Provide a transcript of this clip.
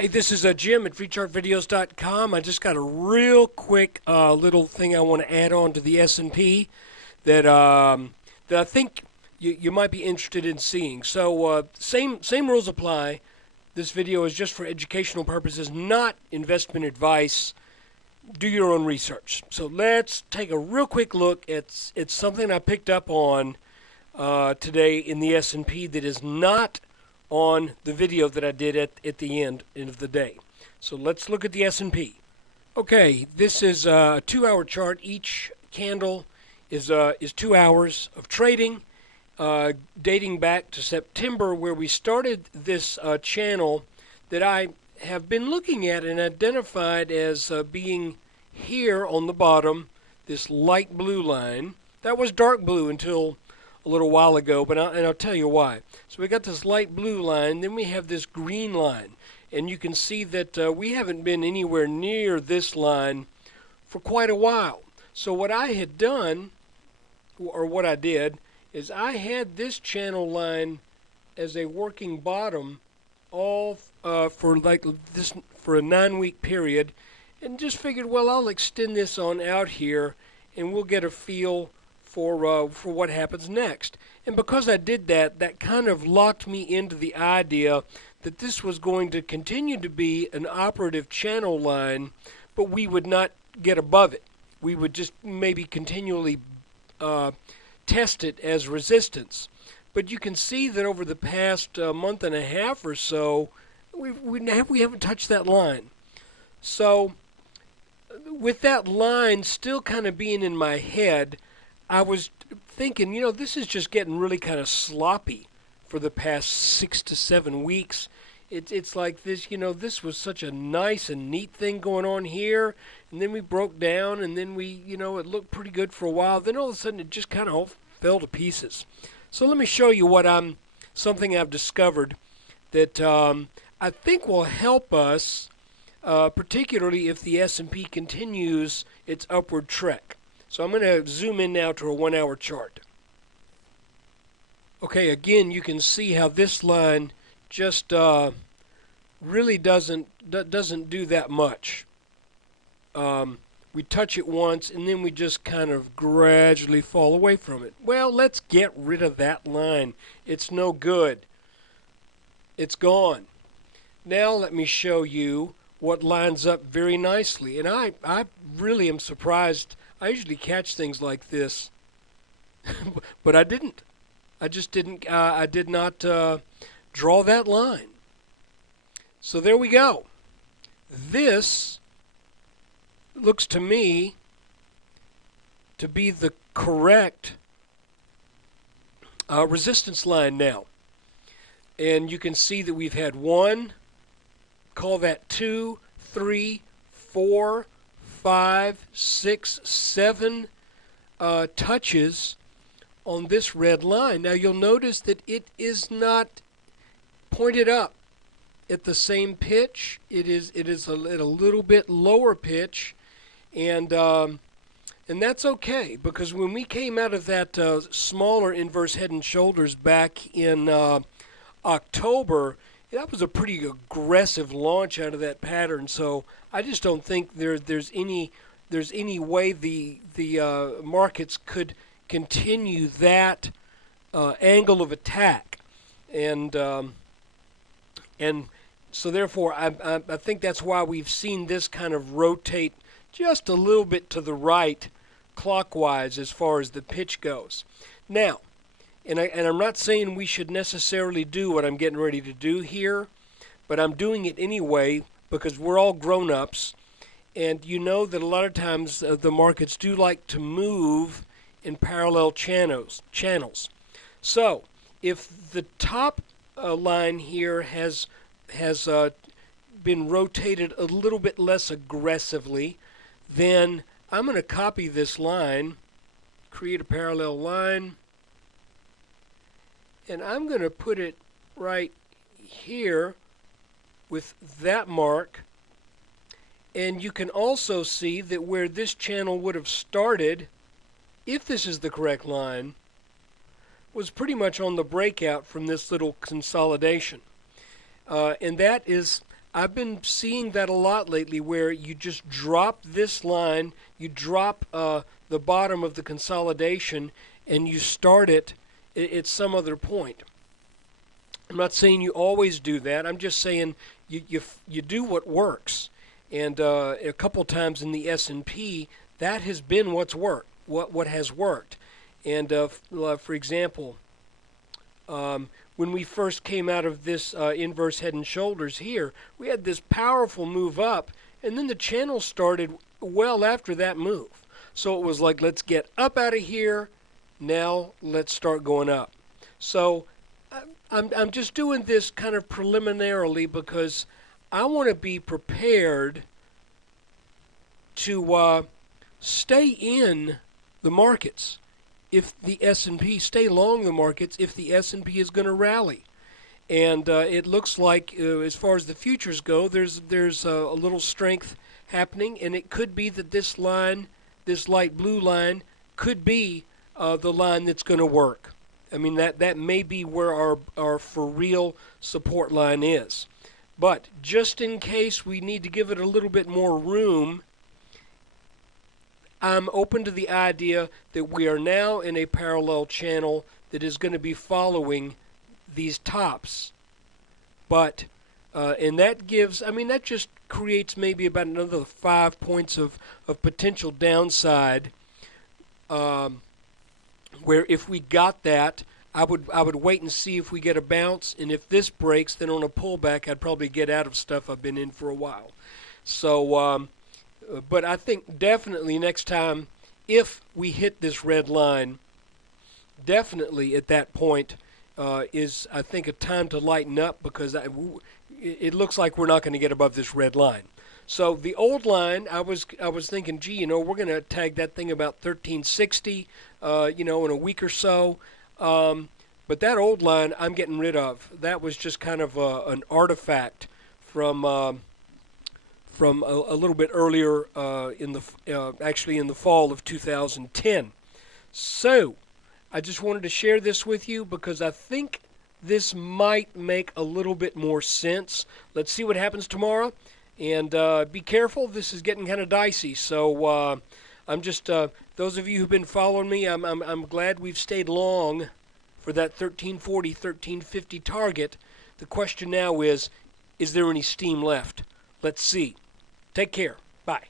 Hey, this is Jim at freechartvideos.com. I just got a real quick little thing I want to add on to the S&P that I think you might be interested in seeing. So same rules apply. This video is just for educational purposes, not investment advice. Do your own research. So let's take a real quick look. It's something I picked up on today in the S&P that is not on the video that I did at the end of the day. So let's look at the S&P. Okay, this is a 2-hour chart. Each candle is 2 hours of trading, dating back to September, where we started this channel that I have been looking at and identified as being here on the bottom, this light blue line. That was dark blue until a little while ago, but I'll tell you why. So we got this light blue line, then we have this green line, and you can see that we haven't been anywhere near this line for quite a while. So what I had done, or what I did, is I had this channel line as a working bottom all for like this for a 9-week period, and just figured, well, I'll extend this on out here, and we'll get a feel for what happens next. And because I did that, that kind of locked me into the idea that this was going to continue to be an operative channel line, but we would not get above it. We would just maybe continually test it as resistance. But you can see that over the past month and a half or so, we haven't touched that line. So with that line still kind of being in my head, I was thinking, this is just getting really kind of sloppy for the past 6 to 7 weeks. It's like this, this was such a nice and neat thing going on here, and then we broke down, and then we, it looked pretty good for a while. Then all of a sudden it just kind of all fell to pieces. So let me show you something I've discovered that I think will help us, particularly if the S&P continues its upward trek. So I'm going to zoom in now to a 1-hour chart. Okay, again, you can see how this line just really doesn't do that much. We touch it once, and then we just kind of gradually fall away from it. Well, let's get rid of that line. It's no good. It's gone. Now let me show you what lines up very nicely. And I really am surprised. I usually catch things like this, but I didn't. I just didn't. I did not draw that line. So there we go. This looks to me to be the correct resistance line now. And you can see that we've had 1, call that 2, 3, 4, 5, 6, 7 touches on this red line. Now you'll notice that it is not pointed up at the same pitch. It is at a little bit lower pitch, and that's okay, because when we came out of that smaller inverse head and shoulders back in October, that was a pretty aggressive launch out of that pattern. So I just don't think there's any way the markets could continue that angle of attack, and so therefore I think that's why we've seen this kind of rotate just a little bit to the right clockwise as far as the pitch goes. Now, and I'm not saying we should necessarily do what I'm getting ready to do here, but I'm doing it anyway because we're all grown-ups, and you know that a lot of times the markets do like to move in parallel channels. So if the top line here has been rotated a little bit less aggressively, then I'm going to copy this line, create a parallel line, and I'm going to put it right here with that mark. And you can also see that where this channel would have started, if this is the correct line, was pretty much on the breakout from this little consolidation. And that is I've been seeing that a lot lately, where you just drop this line, you drop the bottom of the consolidation, and you start it at some other point. I'm not saying you always do that. I'm just saying you do what works. And a couple times in the S&P, that has been what has worked. And for example, when we first came out of this inverse head and shoulders here, we had this powerful move up, and then the channel started well after that move. So it was like, let's get up out of here. Now let's start going up. So I'm just doing this kind of preliminarily because I want to be prepared to stay in the markets if the S&P, stay long the markets if the S&P is going to rally. And it looks like, as far as the futures go, there's a little strength happening, and it could be that this line, this light blue line, could be the line that's going to work. I mean, that may be where our for real support line is. But just in case we need to give it a little bit more room, I'm open to the idea that we are now in a parallel channel that is going to be following these tops. But, and that gives, I mean, that just creates maybe about another 5 points of potential downside, where if we got that, I would wait and see if we get a bounce, and if this breaks, then on a pullback, I'd probably get out of stuff I've been in for a while. So, but I think definitely next time, if we hit this red line, definitely at that point is, I think, a time to lighten up, because it looks like we're not going to get above this red line. So the old line, I was thinking, gee, we're going to tag that thing about 1360, in a week or so. But that old line, I'm getting rid of. That was just kind of an artifact from a little bit earlier actually in the fall of 2010. So I just wanted to share this with you because I think this might make a little bit more sense. Let's see what happens tomorrow. And be careful, this is getting kind of dicey. So I'm just, those of you who've been following me, I'm glad we've stayed long for that 1340, 1350 target. The question now is there any steam left? Let's see. Take care. Bye.